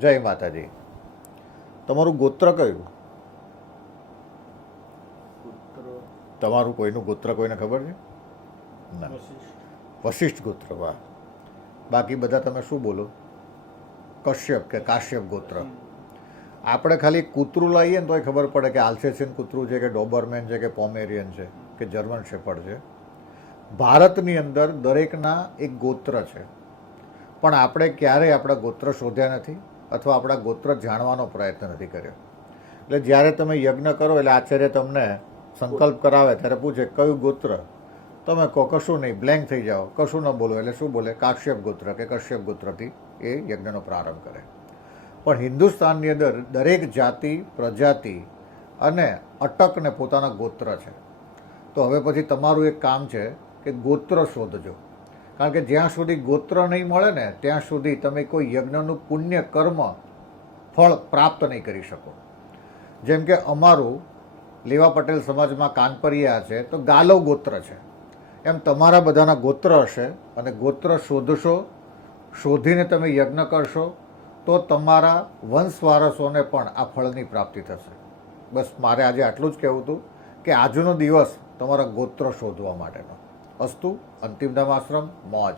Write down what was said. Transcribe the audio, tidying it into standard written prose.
જય માતાજી. તમારું ગોત્ર કયું? તમારું કોઈનું ગોત્ર કોઈને ખબર છે? ના. વશિષ્ઠ ગોત્ર. વાહ. બાકી બધા તમે શું બોલો? કશ્યપ કે કાશ્યપ ગોત્ર. આપણે ખાલી કૂતરું લાવીએ ને તોય ખબર પડે કે આલ્સેશિયન કૂતરું છે કે ડોબરમેન છે કે પોમેરિયન છે કે જર્મન શેફર્ડ છે. ભારતની અંદર દરેકના એક ગોત્ર છે, પણ આપણે ક્યારેય આપણા ગોત્ર શોધ્યા નથી અથવા આપણા ગોત્ર જાણવાનો પ્રયત્ન નથી કર્યો. એટલે જ્યારે તમે યજ્ઞ કરો એટલે આચાર્ય તમને સંકલ્પ કરાવે ત્યારે પૂછે કયું ગોત્ર, તમે કહો કશું નહીં, બ્લેન્ક થઈ જાઓ, કશું ન બોલો એટલે શું બોલે? કાશ્યપ ગોત્ર કે કશ્યપ ગોત્રથી એ યજ્ઞનો પ્રારંભ કરે. પણ હિન્દુસ્તાનની અંદર દરેક જાતિ, પ્રજાતિ અને અટકને પોતાના ગોત્ર છે. તો હવે પછી તમારું એક કામ છે કે ગોત્ર શોધજો, કારણ કે જ્યાં સુધી ગોત્ર નહીં મળે ને ત્યાં સુધી તમે કોઈ યજ્ઞનું પુણ્ય કર્મ ફળ પ્રાપ્ત નહીં કરી શકો. જેમ કે અમારું લેવા પટેલ સમાજમાં કાનપરિયા છે તો ગાલવ ગોત્ર છે, એમ તમારા બધાના ગોત્ર હશે અને ગોત્ર શોધશો, શોધીને તમે યજ્ઞ કરશો તો તમારા વંશ વારસોને પણ આ ફળની પ્રાપ્તિ થશે. બસ મારે આજે આટલું જ કહેવું હતું કે આજનો દિવસ તમારા ગોત્ર શોધવા માટેનો. અસ્તુ. અંતિમ ધામ આશ્રમ મોજ.